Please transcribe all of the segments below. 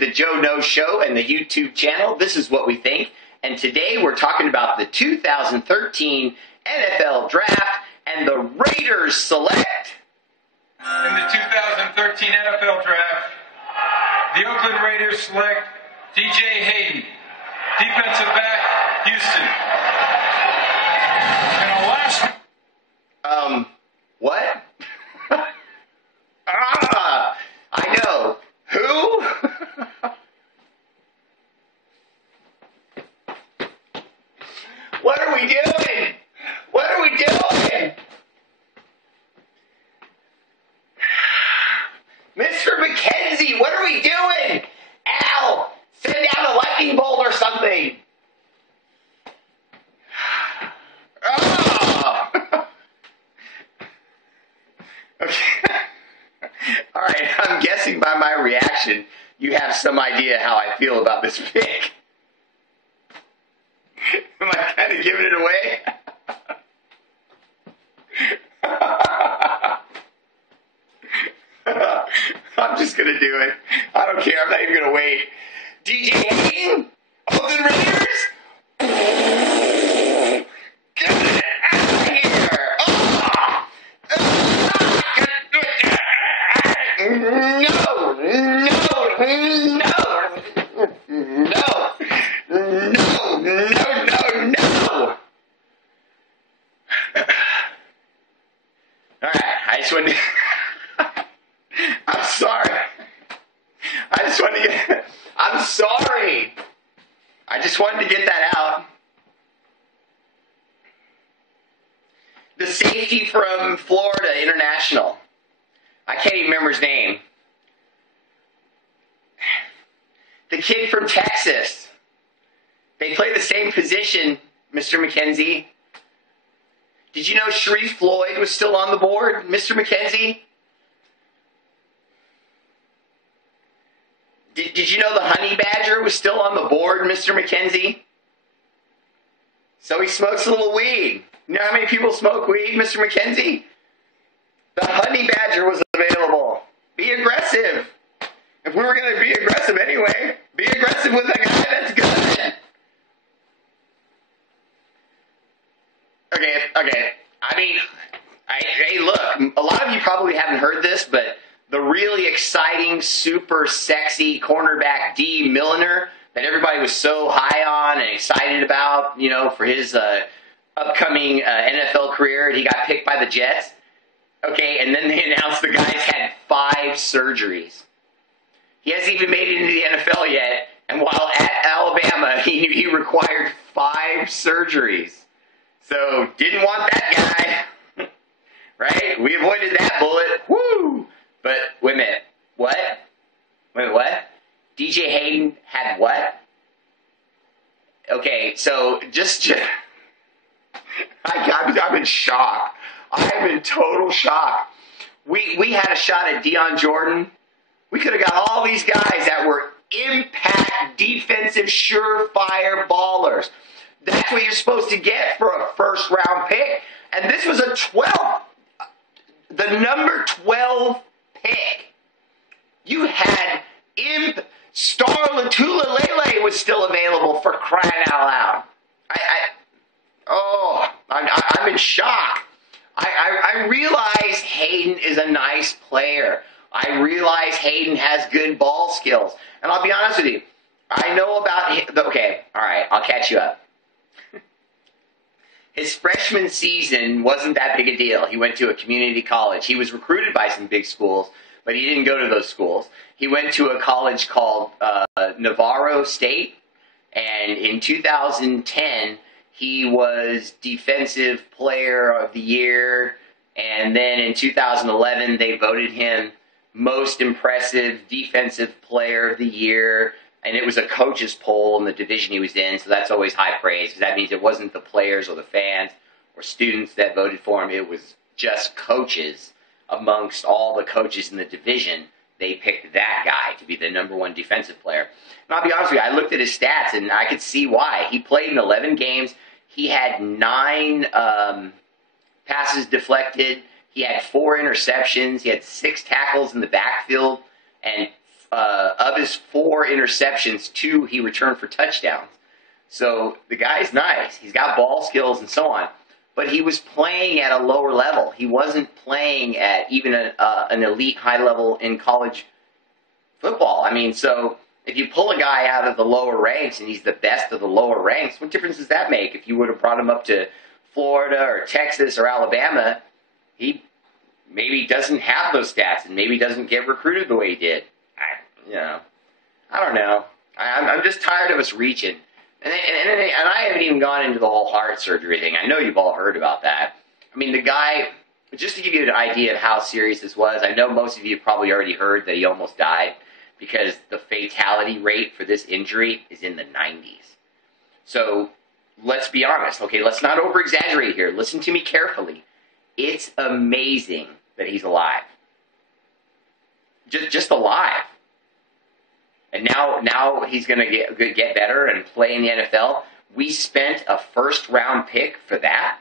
the Joe Knows Show and the YouTube channel. This is what we think. And today we're talking about the 2013 NFL Draft and the Raiders select. In the 2013 NFL Draft, the Oakland Raiders select DJ Hayden, defensive back, Houston. And our last... What? I know. Who? What are we doing? What are we doing? Mr. McKenzie, what are we doing? Al, send down a lightning bolt or something. Okay. All right, I'm guessing by my reaction, you have some idea how I feel about this pick. Am I kind of giving it away? I'm just going to do it. I don't care. I'm not even going to wait. DJ Hayden? Oakland Raiders? Get it out of here! No. All right, I just want to... I'm sorry. I'm sorry. I just wanted to get that out. The safety from Florida International. I can't even remember his name. The kid from Texas. They play the same position, Mr. McKenzie. Did you know Sharif Floyd was still on the board, Mr. McKenzie? Did you know the Honey Badger was still on the board, Mr. McKenzie? So he smokes a little weed. You know how many people smoke weed, Mr. McKenzie? The Honey Badger was available. Be aggressive. If we were going to be aggressive anyway, be aggressive with a guy that's good. Okay. I mean, hey, look, a lot of you probably haven't heard this, but the really exciting, super sexy cornerback D. Milliner that everybody was so high on and excited about, you know, for his upcoming NFL career, and he got picked by the Jets. Okay, and then they announced the guy's had 5 surgeries. He hasn't even made it into the NFL yet, and while at Alabama, he required 5 surgeries. So, didn't want that guy, right? We avoided that bullet. Woo! But, wait a minute. What? What? DJ Hayden had what? Okay, so, I'm in shock. I'm in total shock. We had a shot at Deion Jordan. We could have got all these guys that were impact, defensive, surefire ballers. That's what you're supposed to get for a first-round pick. And this was the number 12 pick. You had Star Latulelele was still available, for crying out loud. I'm in shock. I realize Hayden is a nice player. I realize Hayden has good ball skills. And I'll be honest with you. I know about... Okay, all right, I'll catch you up. His freshman season wasn't that big a deal. He went to a community college. He was recruited by some big schools, but he didn't go to those schools. He went to a college called Navarro State, and in 2010, he was Defensive Player of the Year, and then in 2011, they voted him Most Impressive Defensive Player of the Year. And it was a coach's poll in the division he was in, so that's always high praise, because that means it wasn't the players or the fans or students that voted for him. It was just coaches. Amongst all the coaches in the division, they picked that guy to be the number 1 defensive player. And I'll be honest with you, I looked at his stats, and I could see why. He played in 11 games. He had 9 passes deflected. He had 4 interceptions. He had 6 tackles in the backfield and of his 4 interceptions, 2 he returned for touchdowns. So the guy's nice. He's got ball skills and so on. But he was playing at a lower level. He wasn't playing at even an elite high level in college football. I mean, so if you pull a guy out of the lower ranks and he's the best of the lower ranks, what difference does that make? If you would have brought him up to Florida or Texas or Alabama, he maybe doesn't have those stats and maybe doesn't get recruited the way he did. I don't know. I'm just tired of us reaching. And I haven't even gone into the whole heart surgery thing. I know you've all heard about that. I mean, the guy, just to give you an idea of how serious this was, I know most of you have probably already heard that he almost died because the fatality rate for this injury is in the 90s. So let's be honest, okay? Let's not over-exaggerate here. Listen to me carefully. It's amazing that he's alive. Just alive. And now he's going to get better and play in the NFL. We spent a first-round pick for that?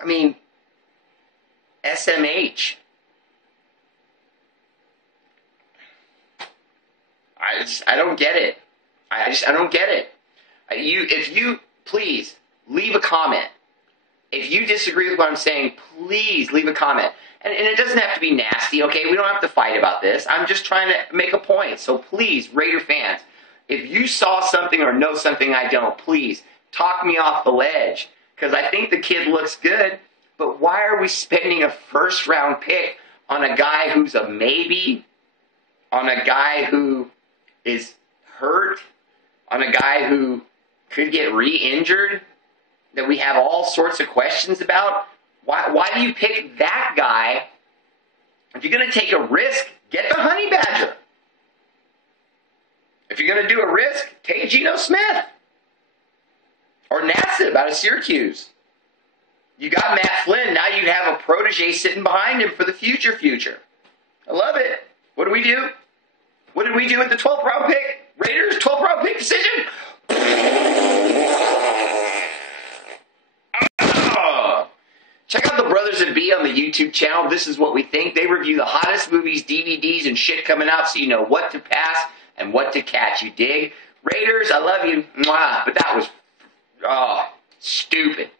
I mean, SMH. I don't get it. I don't get it. If you please leave a comment. If you disagree with what I'm saying, please leave a comment. And it doesn't have to be nasty, okay? We don't have to fight about this. I'm just trying to make a point. So please, Raider fans, if you saw something or know something I don't, please talk me off the ledge. Because I think the kid looks good, but why are we spending a first-round pick on a guy who's a maybe, on a guy who is hurt, on a guy who could get re-injured, that we have all sorts of questions about? Why do you pick that guy? If you're going to take a risk, get the Honey Badger. If you're going to do a risk, take Geno Smith. Or Nassib out of Syracuse. You got Matt Flynn, now you have a protege sitting behind him for the future. I love it. What do we do? What did we do with the 12th round pick? Raiders, 12th round pick decision? Check out the Brothers of B on the YouTube channel. This is what we think. They review the hottest movies, DVDs, and shit coming out so you know what to pass and what to catch. You dig? Raiders, I love you. Mwah. But that was, stupid.